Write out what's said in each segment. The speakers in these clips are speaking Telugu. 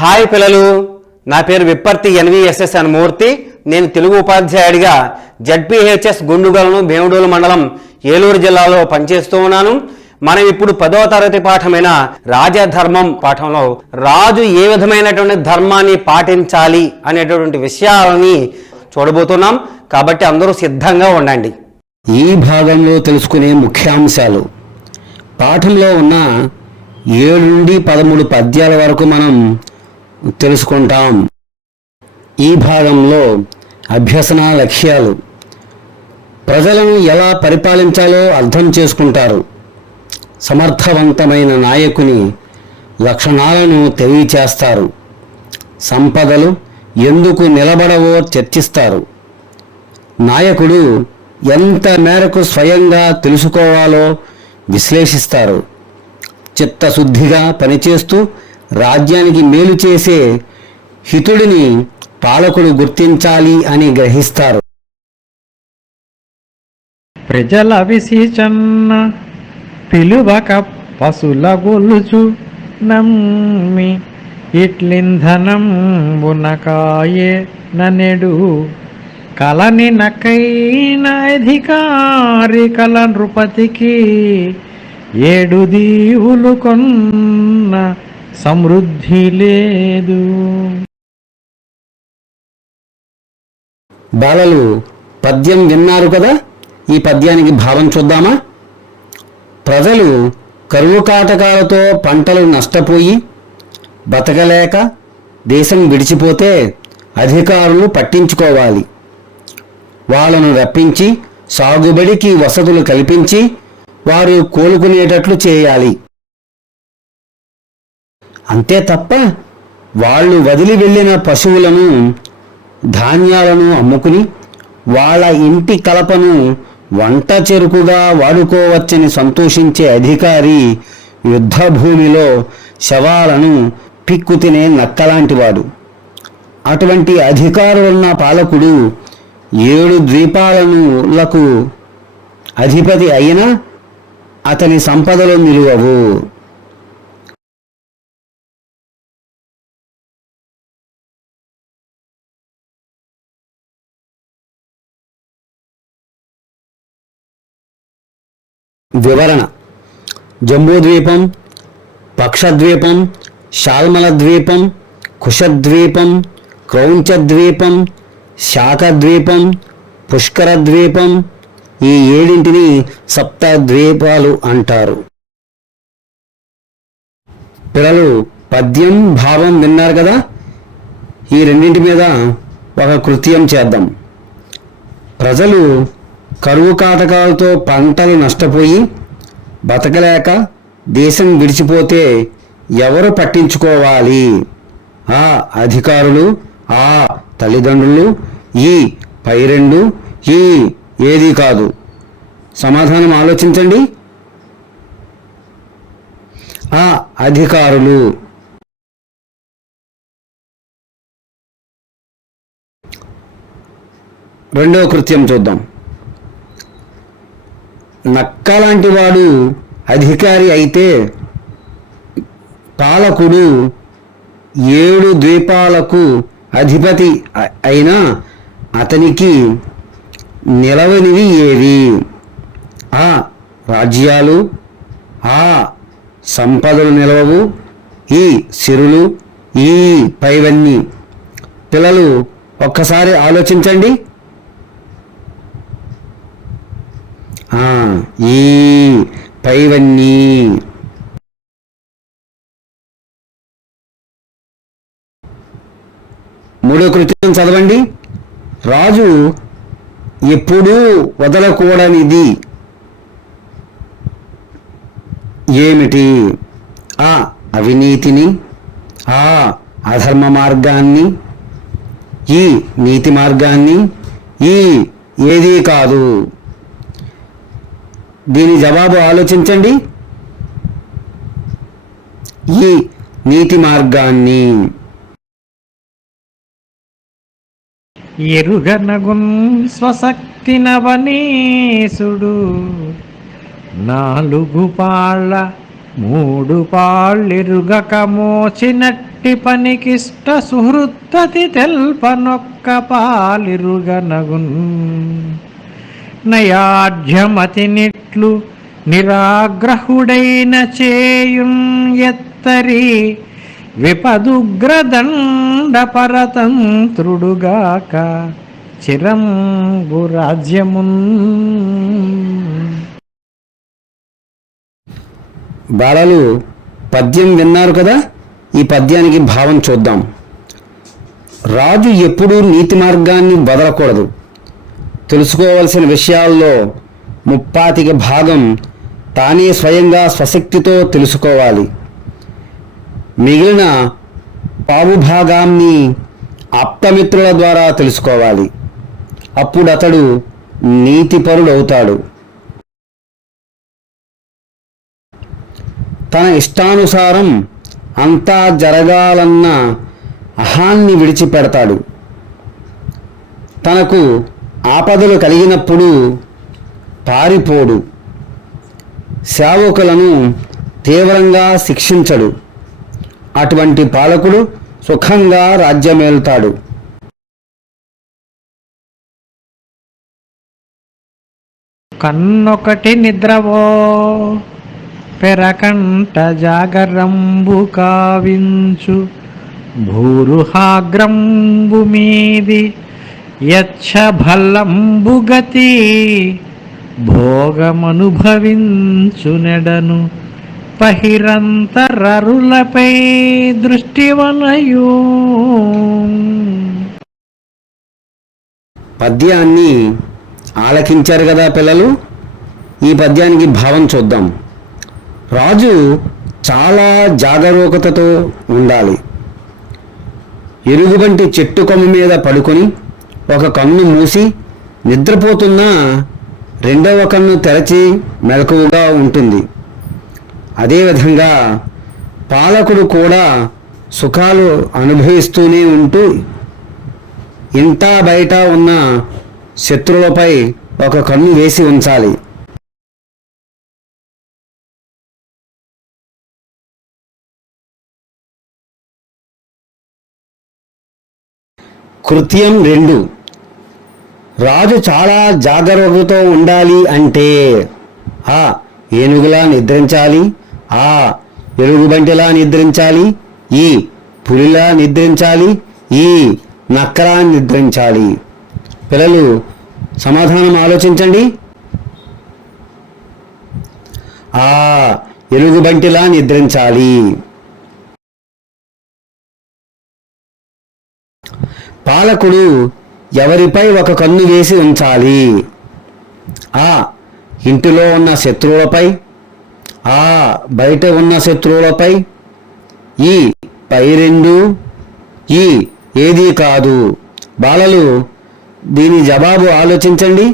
హాయ్ పిల్లలు, నా పేరు విప్పర్తి ఎన్విఎస్ఎస్ మూర్తి. నేను తెలుగు ఉపాధ్యాయుడిగా జడ్పీహెచ్ఎస్ గుండుగలను భీమడోలు మండలం ఏలూరు జిల్లాలో పనిచేస్తూ ఉన్నాను. మనం ఇప్పుడు 10వ తరగతి పాఠమైన రాజధర్మం పాఠంలో రాజు ఏ విధమైనటువంటి ధర్మాన్ని పాటించాలి అనేటటువంటి విషయాలని చూడబోతున్నాం. కాబట్టి అందరూ సిద్ధంగా ఉండండి. ఈ భాగంలో తెలుసుకునే ముఖ్యాంశాలు: పాఠంలో ఉన్న 7 నుండి 13 పద్యాల వరకు మనం తెలుసుకుంటాం. ఈ భాగంలో అభ్యసన లక్ష్యాలు: ప్రజలను ఎలా పరిపాలించాలో అర్థం చేసుకుంటారు. సమర్థవంతమైన నాయకుని లక్షణాలను తెలియచేస్తారు. సంపదలు ఎందుకు నిలబడవో చర్చిస్తారు. నాయకుడు ఎంత మేరకు స్వయంగా తెలుసుకోవాలో విశ్లేషిస్తారు. చిత్తశుద్ధిగా పనిచేస్తూ రాజ్యానికి మేలు చేసే హితుడిని పాలకుడు గుర్తించాలి అని గ్రహిస్తారు. ప్రజల విసిచన్న పిలువక పశుల గొలుచు నమ్మి ఇట్లింధనం బునకాయే ననెడు కలని నకైన అధికారి కల నృపతికి 7 దీవులు కొన్న సమృద్ధి లేదు. బాలలు, పద్యం విన్నారు కదా, ఈ పద్యానికి భావం చూద్దామా? ప్రజలు కరువు కాటకాలతో పంటలు నష్టపోయి బతకలేక దేశం విడిచిపోతే అధికారులు పట్టించుకోవాలి. వాళ్ళను రప్పించి సాగుబడికి వసతులు కల్పించి వారు కోలుకునేటట్లు చేయాలి. అంతే తప్ప వాళ్ళు వదిలి వెళ్ళిన పశువులను ధాన్యాలను అమ్ముకుని వాళ్ళ ఇంటి కలపను వంట చెరుకుగా వాడుకోవచ్చని సంతోషించే అధికారి యుద్ధభూమిలో శవాలను పిక్కు తినే నక్కలాంటివాడు. అటువంటి అధికారులున్న పాలకుడు 7 ద్వీపాలకు అధిపతి అయినా అతని సంపదలు నిలువవు. వివరణ: జంబూద్వీపం, పక్షద్వీపం, శాల్మల ద్వీపం, కుశద్వీపం, క్రౌంచద్వీపం, శాఖద్వీపం, పుష్కర ద్వీపం, ఈ 7ంటిని సప్తద్వీపాలు అంటారు. పిల్లలు, పద్యం భావం విన్నారు కదా, ఈ రెండింటి మీద ఒక కృత్యం చేద్దాం. ప్రజలు కరువు కాటకాలతో పంటలు నష్టపోయి బతకలేక దేశం విడిచిపోతే ఎవరు పట్టించుకోవాలి? ఆ అధికారులు, ఆ తల్లిదండ్రులు, ఈ పై 2, ఈ ఏది కాదు. సమాధానం ఆలోచించండి. ఆ అధికారులు. రెండవ కృత్యం చూద్దాం. నక్కలాంటి వాడు అధికారి అయితే పాలకుడు 7 ద్వీపాలకు అధిపతి అయినా అతనికి నిలవనివి ఏవి? ఆ రాజ్యాలు, ఆ సంపదలు నిలవవు, ఈ సిరులు, ఈ పైవన్నీ. పిల్లలు, ఒక్కసారి ఆలోచించండి. ఈ పైవన్నీ. మూడో కృత్యం చదవండి. రాజు ఎప్పుడూ వదలకూడనిది ఏమిటి? ఆ అవినీతిని, ఆ అధర్మ మార్గాన్ని, ఈ నీతి మార్గాన్ని, ఈ ఏదీ కాదు. దీని జవాబు ఆలోచించండి. ఈ నీతి మార్గాన్ని. ఎరుగనగున్ స్వశక్తి నవనీసుడు 4 పాళ్ళ 3 పాళ్ళెరుగక మోచినట్టి ఎట్టి పనికిష్ట సుహృత్తతి తెల్పనొక్క పాలిరుగనగున్ నయాఢ్యమతి నిట్లు నిరాగ్రహుడైన చేయున్ ఎత్తరి విపదుగ్రదండ పరతంత్రుడుగాక చిరంబు రాజ్యమున్. బాలలు పద్యం విన్నారు కదా, ఈ పద్యానికి భావం చూద్దాం. రాజు ఎప్పుడూ నీతి మార్గాన్ని వదలకూడదు. తెలుసుకోవలసిన విషయాల్లో 35% తానే స్వయంగా స్వశక్తితో తెలుసుకోవాలి. మిగిలిన పావుభాగాన్ని ఆప్తమిత్రుల ద్వారా తెలుసుకోవాలి. అప్పుడు అతడు నీతిపరుడవుతాడు. తన ఇష్టానుసారం అంతా జరగాలన్న అహాన్ని విడిచిపెడతాడు. తనకు ఆపదలు కలిగినప్పుడు పారిపోడు. సేవకులను తీవ్రంగా శిక్షించడు. అటువంటి పాలకుడు సుఖంగా రాజ్యమేలుతాడు. కన్నొకటి నిద్రవో పెరకంట జాగరంబు కావించు భూరుహాగ్రంబు మీది యచ్చ భల్లంబు గతి భోగమనుభవించునెడను బహిరంతరరులపై దృష్టివనయు. పద్యాన్ని ఆలకించారు కదా పిల్లలు. ఈ పద్యానికి భావం చూద్దాం. రాజు చాలా జాగరూకతతో ఉండాలి. ఎలుగుబంటి చెట్టు కొమ్మ మీద పడుకొని ఒక కన్ను మూసి నిద్రపోతున్నా రెండవ కన్ను తెరచి మెలకువగా ఉంటుంది. అదేవిధంగా పాలకుడు కూడా సుఖాలు అనుభవిస్తూనే ఉంటూ ఇంటా బయట ఉన్న శత్రువులపై ఒక కన్ను వేసి ఉంచాలి. కృత్యం 2. రాజు చాలా జాగరూకతతో ఉండాలి అంటే ఆ ఏనుగులా నిద్రించాలి, ఆ ఎలుగుబంటిలా నిద్రించాలి, ఈ పులిలా నిద్రించాలి, ఈ నక్కలా నిద్రించాలి. పిల్లలు సమాధానం ఆలోచించండి. ఆ ఎలుగుబంటిలా నిద్రించాలి. పాలకుడు ఎవరిపై ఒక కన్ను వేసి ఉంచాలి? ఆ ఇంటిలో ఉన్న శత్రువులపై, ఆ బయట ఉన్న శత్రువులపై. ఈ పై రెండు, ఈ ఏదీ కాదు. బాలలు దీని జవాబు ఆలోచించండి.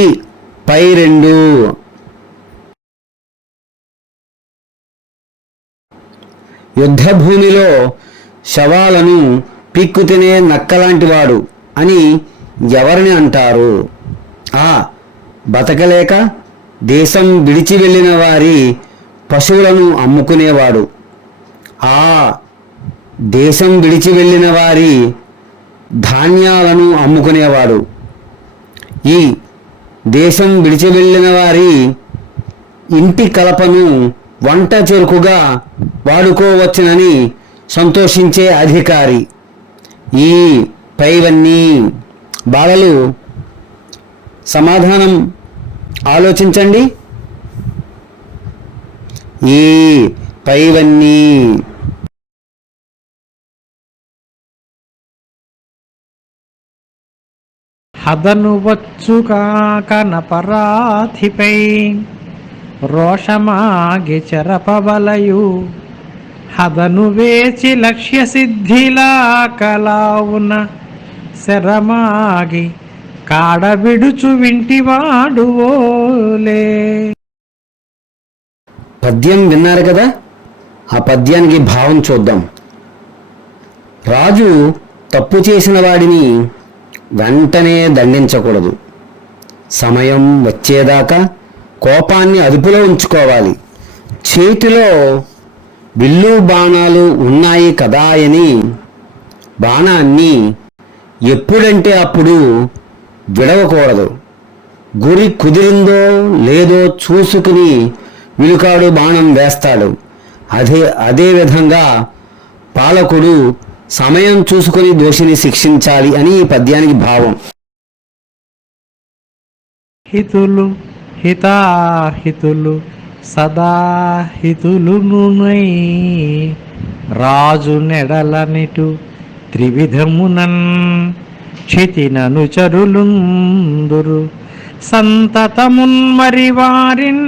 ఈ పై రెండు. యుద్ధభూమిలో శవాలను పిక్కు తినే నక్కలాంటివాడు అని ఎవరిని అంటారు? ఆ బతకలేక దేశం విడిచి వెళ్ళిన వారి పశువులను అమ్ముకునేవాడు. ఆ దేశం విడిచి వెళ్ళిన వారి ధాన్యాలను అమ్ముకునేవాడు. ఈ దేశం విడిచి వెళ్ళిన వారి ఇంటి కలపను వంట చెరుకుగా వాడుకోవచ్చునని సంతోషించే అధికారి. ఈ పైవన్నీ. బాలలు సమాధానం ఆలోచించండి. ఈ పైవన్నీ. హదను వచ్చుకాక నపరాధిపై రోషమాగి చెరపవలయు హదను వేచి లక్ష్య సిద్ధిలా కలావున శరమాగి కాడబిడుచు వింటివాడు ఓలే. పద్యం విన్నారు కదా, ఆ పద్యానికి భావం చూద్దాం. రాజు తప్పు చేసిన వాడిని వెంటనే దండించకూడదు. సమయం వచ్చేదాకా కోపాన్ని అదుపులో ఉంచుకోవాలి. చేతిలో విల్లు బాణాలు ఉన్నాయి కదా అని బాణాన్ని ఎప్పుడంటే అప్పుడు విడవకూడదు. గురి కుదిరిందో లేదో చూసుకుని విలుకాడు బాణం వేస్తాడు. అదే విధంగా పాలకుడు సమయం చూసుకుని దోషిని శిక్షించాలి అని ఈ పద్యానికి భావం. హితులు హితాహితులు సదా హితులునునై రాజు నెడలనిటు త్రివిధమునన్ క్షితిననుచరులుందురు సంతతమున్ మరి వారిన్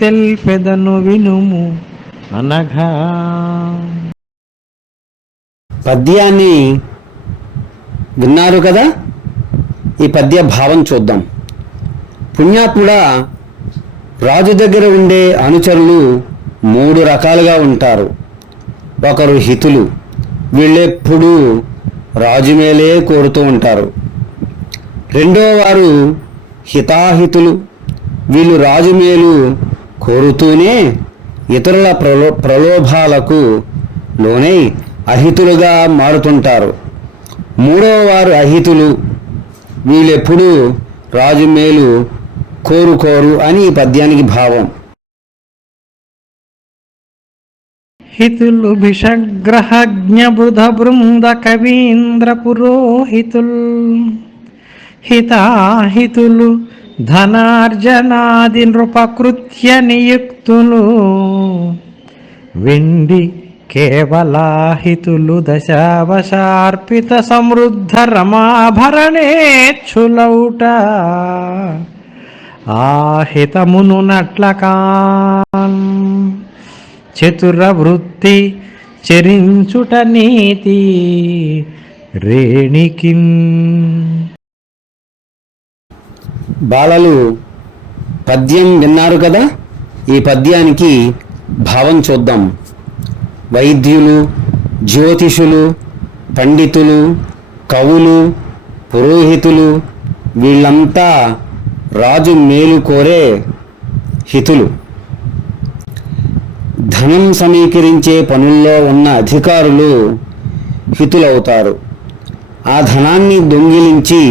తెల్పెదను వినుము అనగా. పద్యాన్ని విన్నారు కదా, ఈ పద్య భావం చూద్దాం. పుణ్యాత్ముడా, రాజు దగ్గర ఉండే అనుచరులు 3 రకాలుగా ఉంటారు. ఒకరు హితులు, వీళ్ళెప్పుడూ రాజు మేలే కోరుతూ ఉంటారు. రెండో వారు హితాహితులు, వీళ్ళు రాజు మేలు కోరుతూనే ఇతరుల ప్రలోభాలకు లోనై అహితులుగా మారుతుంటారు. మూడవ వారు అహితులు, వీళ్ళెప్పుడూ రాజు మేలు కోరుకోరు అని ఈ పద్యానికి భావం. హితులు భిషగ్రహజ్ఞ బుధ బృంద కవీంద్ర పురోహితుల్ హితాహితులు ధనార్జనాది నృపకృత్య నియుక్తులు వెండి కేవలాహితులు దశావశార్పిత సమృద్ధ రమాభరణేచ్ఛులౌట ఆహితమును నట్లకాన్ చతురవృత్తి చరించుట నీతి రేణికిన్. బాలలు పద్యం విన్నారు కదా, ఈ పద్యానికి భావం చూద్దాం. వైద్యులు, జ్యోతిషులు, పండితులు, కవులు, పురోహితులు వీళ్ళంతా రాజు మేలు కోరే హితులు. ధనం సమీకరించే పనుల్లో ఉన్న అధికారులు హితులవుతారు. ఆ ధనాన్ని దొంగిలించి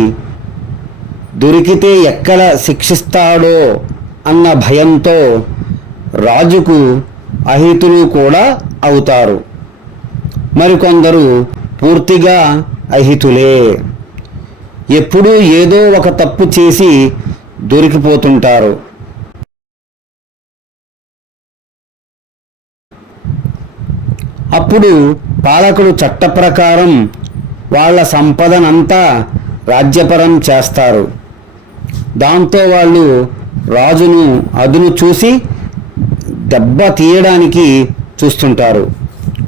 దొరికితే ఎక్కడ శిక్షిస్తాడో అన్న భయంతో రాజుకు అహితులు కూడా అవుతారు. మరికొందరు పూర్తిగా అహితులే, ఎప్పుడూ ఏదో ఒక తప్పు చేసి దొరికిపోతుంటారు. అప్పుడు పాలకుడు చట్ట ప్రకారం వాళ్ళ సంపదనంతా రాజ్యపరం చేస్తారు. దాంతో వాళ్ళు రాజును అదును చూసి దెబ్బ తీయడానికి చూస్తుంటారు.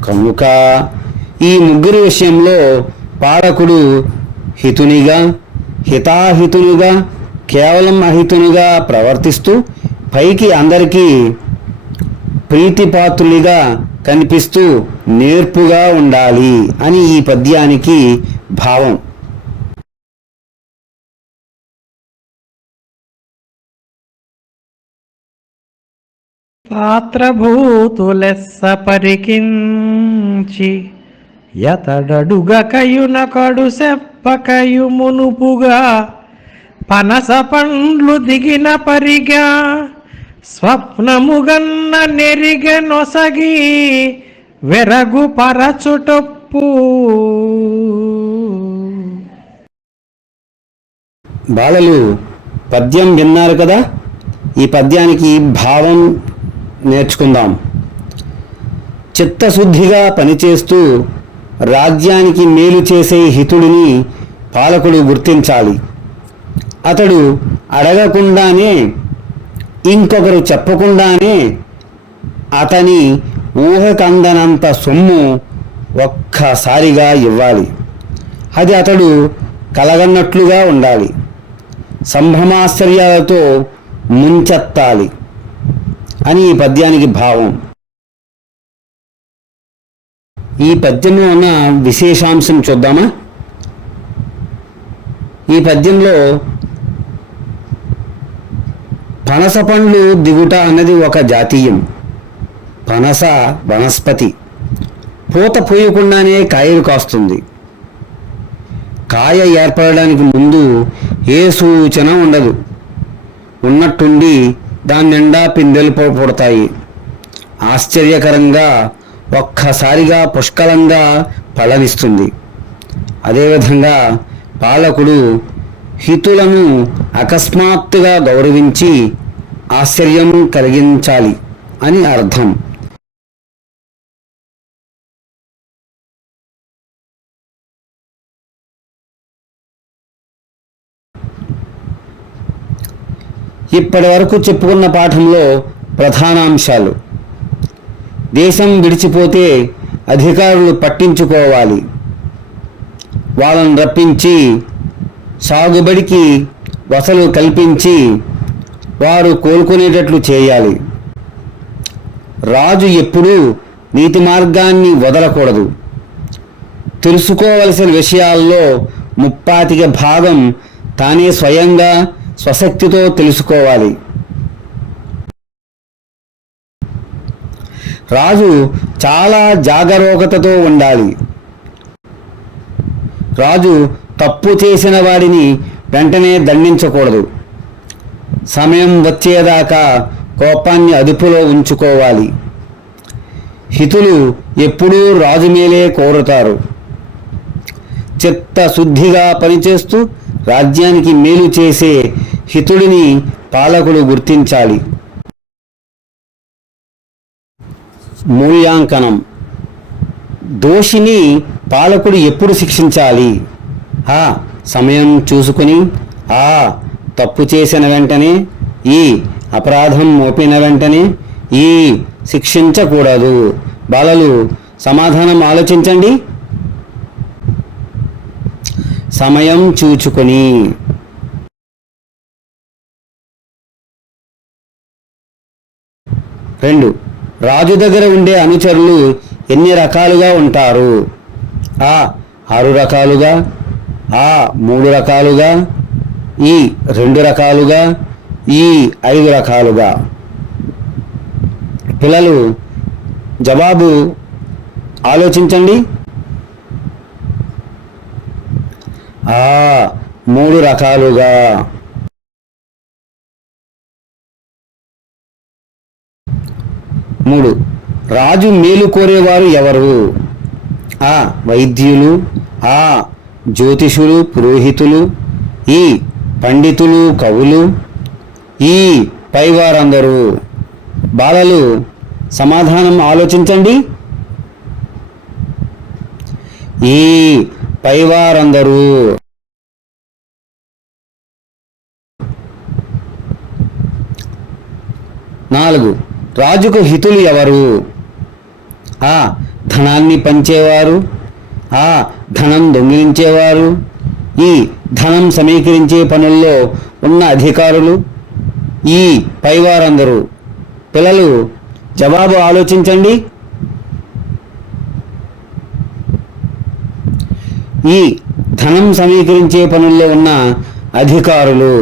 కనుక ఈ ముగ్గురి విషయంలో పాలకుడు హితునిగా, హితాహితునిగా, కేవలం అహితునిగా ప్రవర్తిస్తూ పైకి అందరికీ ప్రీతిపాత్రునిగా కనిపిస్తూ నేర్పుగా ఉండాలి అని ఈ పద్యానికి భావం. పాత్రభూతులెస్స పరికించి యతడడుగకయునకడు సెప్పకయు మునుపుగా పనస పండ్లు దిగిన పరిగా స్వప్నముగన్న నెరిగ నొసగి వెరగు పరచుటొప్పు. బాలలు పద్యం విన్నారు కదా, ఈ పద్యానికి భావం నేర్చుకుందాం. చిత్తశుద్ధిగా పనిచేస్తూ రాజ్యానికి మేలు చేసే హితుడిని పాలకుడు గుర్తించాలి. అతడు అడగకుండానే, ఇంకొకరు చెప్పకుండానే అతని ఊహకందనంత సొమ్ము ఒక్కసారిగా ఇవ్వాలి. అది అతడు కలగన్నట్లుగా ఉండాలి. సంభ్రమాశ్చర్యాలతో ముంచెత్తాలి అని ఈ పద్యానికి భావం. ఈ పద్యంలో ఉన్న విశేషాంశం చూద్దామా? ఈ పద్యంలో పనస పండ్లు దిగుట అన్నది ఒక జాతీయం. పనస వనస్పతి. పూత పూయకుండానే కాయలు కాస్తుంది. కాయ ఏర్పడడానికి ముందు ఏ సూచన ఉండదు. ఉన్నట్టుండి దాని నిండా పిందెలు పుడతాయి. ఆశ్చర్యకరంగా ఒక్కసారిగా పుష్కలంగా ఫలమిస్తుంది. అదేవిధంగా పాలకుడు హితులను అకస్మాత్తుగా గౌరవించి ఆశ్చర్యం కలిగించాలి అని అర్థం. ఇప్పటి వరకు చెప్పుకున్న పాఠంలో ప్రధానాంశాలు: దేశం విడిచిపోతే అధికారులు పట్టించుకోవాలి, వాళ్ళను రప్పించి సాగుబడికి వసలు కల్పించి వారు కోలుకునేటట్లు చేయాలి. రాజు ఎప్పుడూ నీతి మార్గాన్ని వదలకూడదు. తెలుసుకోవలసిన విషయాల్లో 35% తానే స్వయంగా స్వశక్తితో తెలుసుకోవాలి. రాజు చాలా జాగరూకతతో ఉండాలి. రాజు తప్పు చేసిన వాడిని వెంటనే దండించకూడదు. సమయం వచ్చేదాకా కోపాన్ని అదుపులో ఉంచుకోవాలి. హితులు ఎప్పుడూ రాజు మేలే కోరుతారు. చిత్తశుద్ధిగా పనిచేస్తూ రాజ్యానికి మేలు చేసే హితుడిని పాలకుడు గుర్తించాలి. మూల్యాంకనం: దోషిని పాలకుడు ఎప్పుడు శిక్షించాలి? సమయం చూసుకుని, తప్పు చేసిన వెంటనే, అపరాధం మోపిన వెంటనే, శిక్షించకూడదు. బాలలు సమాధానం ఆలోచించండి. సమయం చూచుకొని. 2. రాజు దగ్గర ఉండే అనుచరులు ఎన్ని రకాలుగా ఉంటారు? 6 రకాలుగా, 3 రకాలుగా, 2 రకాలుగా, 5 రకాలుగా. పిల్లలు జవాబు ఆలోచించండి. 3 రకాలుగా. 3. రాజు మేలు కోరేవారు ఎవరు? వైద్యులు, జ్యోతిషులు, పురోహితులు, పండితులు, కవులు, పైవారందరూ. బాలలు సమాధానం ఆలోచించండి. పైవారందరూ. 4. రాజుకు హితులు ఎవరు? ధనాన్ని పంచేవారు, ధనం దొంగిలించేవారు, ధనం సమీకరించే పనుల్లో ఉన్న అధికారులు, పైవారందరూ. పిల్లలు జవాబు ఆలోచించండి. ధనం సమీకరించే పనుల్లో ఉన్న అధికారులు.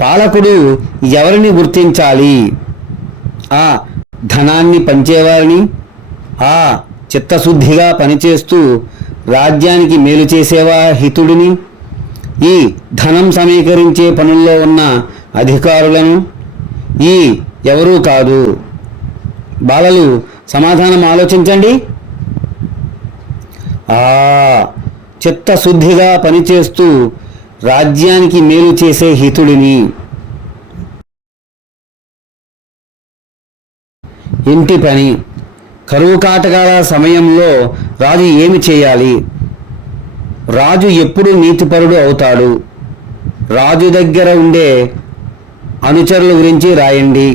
పాలకుడు ఎవరిని గుర్తించాలి? ధనాన్ని పంచేవారిని, చిత్తశుద్ధిగా పనిచేస్తూ రాజ్యానికి మేలు చేసేవా హితుడిని, ధనం సమీకరించే పనుల్లో ఉన్న అధికారులను, ఎవరూ కాదు. బాలలు సమాధానం ఆలోచించండి. చిత్తశుద్ధిగా పనిచేస్తూ రాజ్యానికి మేలు చేసే హితుడిని. ఇంటి పని. కరువు కాటకాల సమయంలో రాజు ఏమి చేయాలి? రాజు ఎప్పుడు నీతిపరుడు అవుతాడు? రాజు దగ్గర ఉండే అనుచరుల గురించి రాయండి.